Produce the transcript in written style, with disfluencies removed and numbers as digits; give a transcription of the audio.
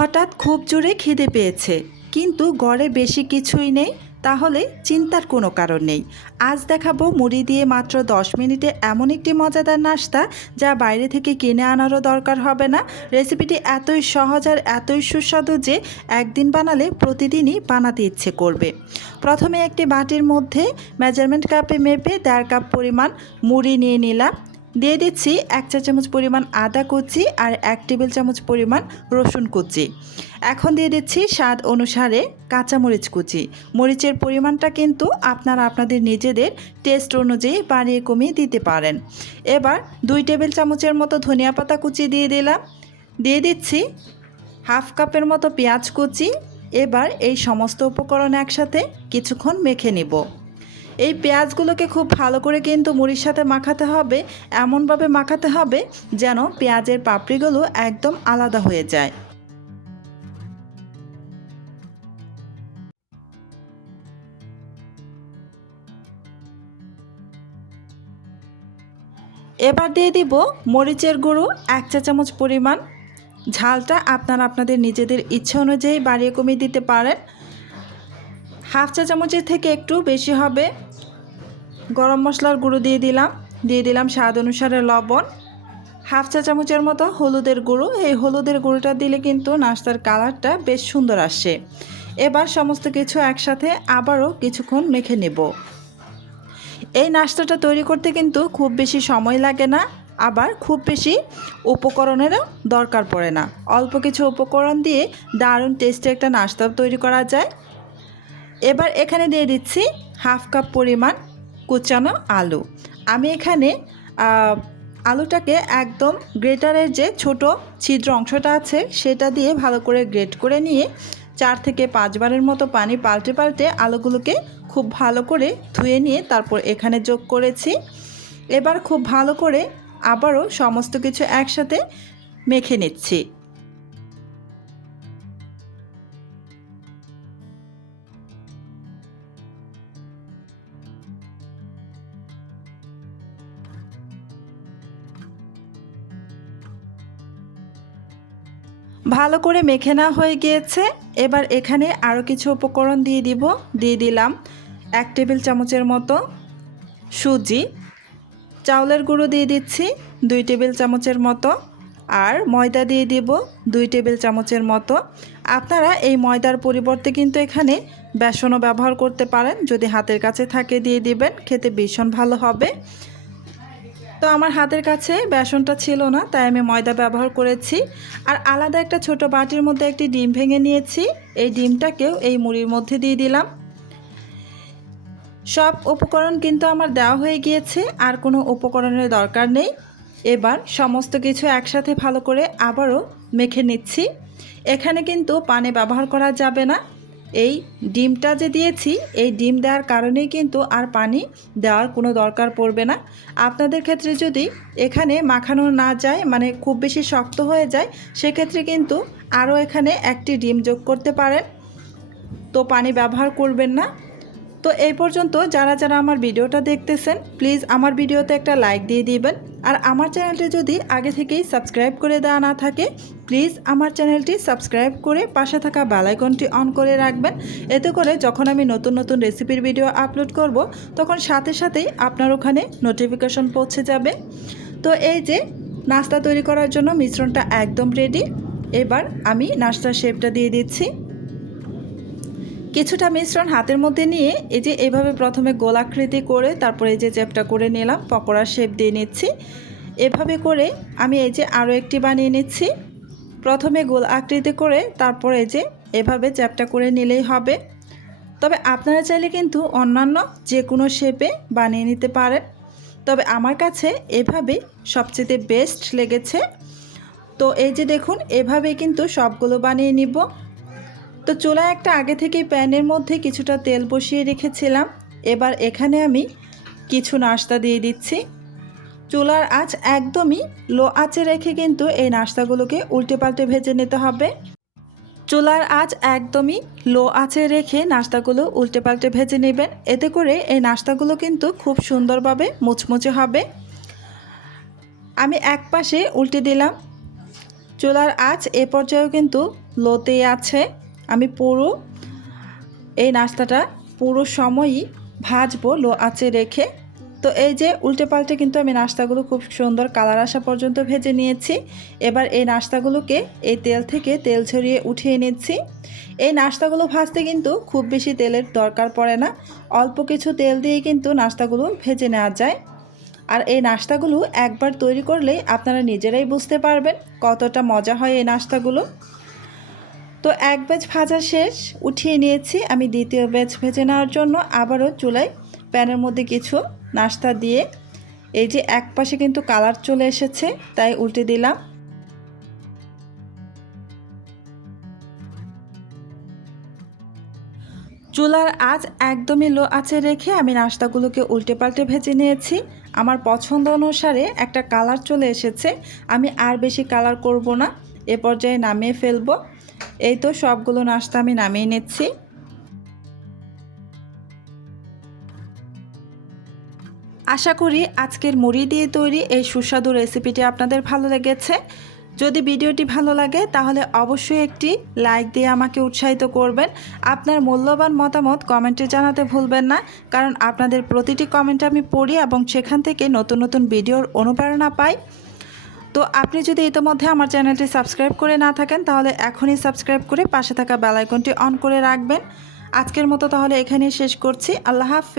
হঠাৎ খুব জোরে খিদে পেয়েছে, কিন্তু ঘরে বেশি কিছুই নেই। তাহলে চিন্তার কোনো কারণ নেই। আজ দেখাবো মুড়ি দিয়ে মাত্র 10 মিনিটে এমন একটি মজাদার নাস্তা যা বাইরে থেকে কিনে আনারও দরকার হবে না। রেসিপিটি এতই সহজ আর এতই সুস্বাদু যে একদিন বানালে প্রতিদিনই বানাতে ইচ্ছে করবে। প্রথমে একটি বাটির মধ্যে মেজারমেন্ট কাপে মেপে 1.5 কাপ পরিমাণ মুড়ি নিয়ে নিলাম। দিয়ে দিচ্ছি 1 চা চামচ পরিমাণ আদা কুচি আর 1 টেবিল চামচ পরিমাণ রসুন কুচি। এখন দিয়ে দিচ্ছি স্বাদ অনুসারে কাঁচামরিচ কুচি। মরিচের পরিমাণটা কিন্তু আপনারা আপনাদের নিজেদের টেস্ট অনুযায়ী বাড়িয়ে কমিয়ে দিতে পারেন। এবার 2 টেবিল চামচের মতো ধনিয়া পাতা কুচি দিয়ে দিলাম। দিয়ে দিচ্ছি হাফ কাপের মতো পেঁয়াজ কুচি। এবার এই সমস্ত উপকরণ একসাথে কিছুক্ষণ মেখে নেব। এই পেঁয়াজগুলোকে খুব ভালো করে কিন্তু মুড়ির সাথে মাখাতে হবে, এমনভাবে মাখাতে হবে যেন পেঁয়াজের পাপড়িগুলো একদম আলাদা হয়ে যায়। এবার দিয়ে দিব মরিচের গুঁড়ো 1 চা চামচ পরিমাণ। ঝালটা আপনারা আপনাদের নিজেদের ইচ্ছে অনুযায়ী বাড়িয়ে কমিয়ে দিতে পারেন। হাফ চা চামচের থেকে একটু বেশি হবে গরম মশলার গুঁড়ো দিয়ে দিলাম স্বাদ অনুসারে লবণ, হাফ চা চামচের মতো হলুদের গুঁড়ো। এই হলুদের গুঁড়োটা দিলে কিন্তু নাস্তার কালারটা বেশ সুন্দর আসে। এবার সমস্ত কিছু একসাথে আবারও কিছুক্ষণ মেখে নেব। এই নাস্তাটা তৈরি করতে কিন্তু খুব বেশি সময় লাগে না, আবার খুব বেশি উপকরণেরও দরকার পড়ে না। অল্প কিছু উপকরণ দিয়ে দারুণ টেস্টি একটা নাস্তা তৈরি করা যায়। এবার এখানে দিয়ে দিচ্ছি হাফ কাপ পরিমাণ কুচানো আলু। আমি এখানে আলুটাকে একদম গ্রেটারের যে ছোট ছিদ্র অংশটা আছে সেটা দিয়ে ভালো করে গ্রেট করে নিয়ে 4 থেকে 5 বারের মতো পানি পাল্টে পাল্টে আলুগুলোকে খুব ভালো করে ধুয়ে নিয়ে তারপর এখানে যোগ করেছি। এবার খুব ভালো করে আবারও সমস্ত কিছু একসাথে মেখে নিচ্ছি। ভালো করে মেখে নেওয়া হয়ে গিয়েছে। এবার এখানে আরও কিছু উপকরণ দিয়ে দিলাম 1 টেবিল চামচের মতো সুজি, চাউলের গুঁড়ো দিয়ে দিচ্ছি 2 টেবিল চামচের মতো, আর ময়দা দিয়ে দিব 2 টেবিল চামচের মতো। আপনারা এই ময়দার পরিবর্তে কিন্তু এখানে বেসনও ব্যবহার করতে পারেন, যদি হাতের কাছে থাকে দিয়ে দিবেন, খেতে ভীষণ ভালো হবে। তো আমার হাতের কাছে বেসনটা ছিল না, তাই আমি ময়দা ব্যবহার করেছি। আর আলাদা একটা ছোট বাটির মধ্যে একটি ডিম ভেঙে নিয়েছি, এই ডিমটাকেও এই মুড়ির মধ্যে দিয়ে দিলাম। সব উপকরণ কিন্তু আমার দেওয়া হয়ে গিয়েছে, আর কোনো উপকরণের দরকার নেই। এবার সমস্ত কিছু একসাথে ভালো করে আবারও মেখে নিচ্ছি। এখানে কিন্তু পানি ব্যবহার করা যাবে না। এই ডিমটা যে দিয়েছি, এই ডিম দেওয়ার কারণেই কিন্তু আর পানি দেওয়ার কোনো দরকার পড়বে না। আপনাদের ক্ষেত্রে যদি এখানে মাখানো না যায়, মানে খুব বেশি শক্ত হয়ে যায়, সেক্ষেত্রে কিন্তু আরও এখানে একটি ডিম যোগ করতে পারেন, তো পানি ব্যবহার করবেন না। তো এই পর্যন্ত যারা আমার ভিডিওটা দেখতেছেন, প্লিজ আমার ভিডিওতে একটা লাইক দিয়ে দিবেন। আর আমার চ্যানেলটি যদি আগে থেকেই সাবস্ক্রাইব করে দেওয়া না থাকে, প্লিজ আমার চ্যানেলটি সাবস্ক্রাইব করে পাশে থাকা বেল আইকনটি অন করে রাখবেন। এতে করে যখন আমি নতুন নতুন রেসিপির ভিডিও আপলোড করব, তখন সাথে সাথেই আপনার ওখানে নোটিফিকেশন পৌঁছে যাবে। তো এই যে নাস্তা তৈরি করার জন্য মিশ্রণটা একদম রেডি। এবার আমি নাস্তার শেপটা দিয়ে দিচ্ছি। কিছুটা মিশ্রণ হাতের মধ্যে নিয়ে এই যে এভাবে প্রথমে গোলাকৃতি করে তারপরে এই যে চ্যাপটা করে নিলাম, পকোড়ার শেপ দিয়ে নিচ্ছি। এভাবে করে আমি এই যে আরও একটি বানিয়ে নিচ্ছি। প্রথমে গোল আকৃতি করে তারপরে এই যে এভাবে চ্যাপটা করে নিলেই হবে। তবে আপনারা চাইলে কিন্তু অন্যান্য যে কোনো শেপে বানিয়ে নিতে পারেন, তবে আমার কাছে এভাবে সবচেয়ে বেস্ট লেগেছে। তো এই যে দেখুন, এভাবেই কিন্তু সবগুলো বানিয়ে নিব। তো চুলায় একটা আগে থেকেই প্যানের মধ্যে কিছুটা তেল বসিয়ে রেখেছিলাম। এবার এখানে আমি কিছু নাস্তা দিয়ে দিচ্ছি। চুলার আঁচ একদমই লো আঁচে রেখে কিন্তু এই নাস্তাগুলোকে উল্টে পাল্টে ভেজে নিতে হবে। চুলার আঁচ একদমই লো আঁচে রেখে নাস্তাগুলো উল্টে পাল্টে ভেজে নেবেন, এতে করে এই নাস্তাগুলো কিন্তু খুব সুন্দরভাবে মুচমুচে হবে। আমি এক পাশে উল্টে দিলাম। চুলার আঁচ এ পর্যায়েও কিন্তু লোতেই আছে। আমি পুরো এই নাস্তাটা পুরো সময়ই ভাজবো লো আঁচে রেখে। তো এই যে উল্টে পাল্টে কিন্তু আমি নাস্তাগুলো খুব সুন্দর কালার আসা পর্যন্ত ভেজে নিয়েছি। এবার এই নাস্তাগুলোকে এই তেল থেকে তেল ঝরিয়ে উঠিয়ে নিচ্ছি। এই নাস্তাগুলো ভাজতে কিন্তু খুব বেশি তেলের দরকার পড়ে না, অল্প কিছু তেল দিয়ে কিন্তু নাস্তাগুলো ভেজে নেওয়া যায়। আর এই নাস্তাগুলো একবার তৈরি করলেই আপনারা নিজেরাই বুঝতে পারবেন কতটা মজা হয় এই নাস্তাগুলো। তো এক ব্যাচ ভাজা শেষ, উঠিয়ে নিয়েছি। আমি দ্বিতীয় ব্যাচ ভেজে নেওয়ার জন্য আবারও চুলায় প্যানের মধ্যে কিছু নাস্তা দিয়ে এই যে এক পাশে কিন্তু কালার চলে এসেছে, তাই উল্টে দিলাম। চুলার আঁচ একদমই লো আঁচে রেখে আমি নাস্তাগুলোকে উল্টে পাল্টে ভেজে নিয়েছি। আমার পছন্দ অনুসারে একটা কালার চলে এসেছে। আমি আর বেশি কালার করব না, এ পর্যায়ে নামিয়ে ফেলবো। এই তো সবগুলো নাস্তা আমি নামিয়ে নিচ্ছি। আশা করি আজকের মুড়ি দিয়ে তৈরি এই সুস্বাদু রেসিপিটি আপনাদের ভালো লেগেছে। যদি ভিডিওটি ভালো লাগে তাহলে অবশ্যই একটি লাইক দিয়ে আমাকে উৎসাহিত করবেন। আপনার মূল্যবান মতামত কমেন্টে জানাতে ভুলবেন না, কারণ আপনাদের প্রতিটি কমেন্ট আমি পড়ি এবং সেখান থেকে নতুন নতুন ভিডিওর অনুপ্রেরণা পাই। তো আপনি যদি ইতিমধ্যে আমার চ্যানেলটি সাবস্ক্রাইব করে না থাকেন তাহলে এখনই সাবস্ক্রাইব করে পাশে থাকা বেল আইকনটি অন করে রাখবেন। আজকের মতো তাহলে এখানেই শেষ করছি। আল্লাহ হাফেজ।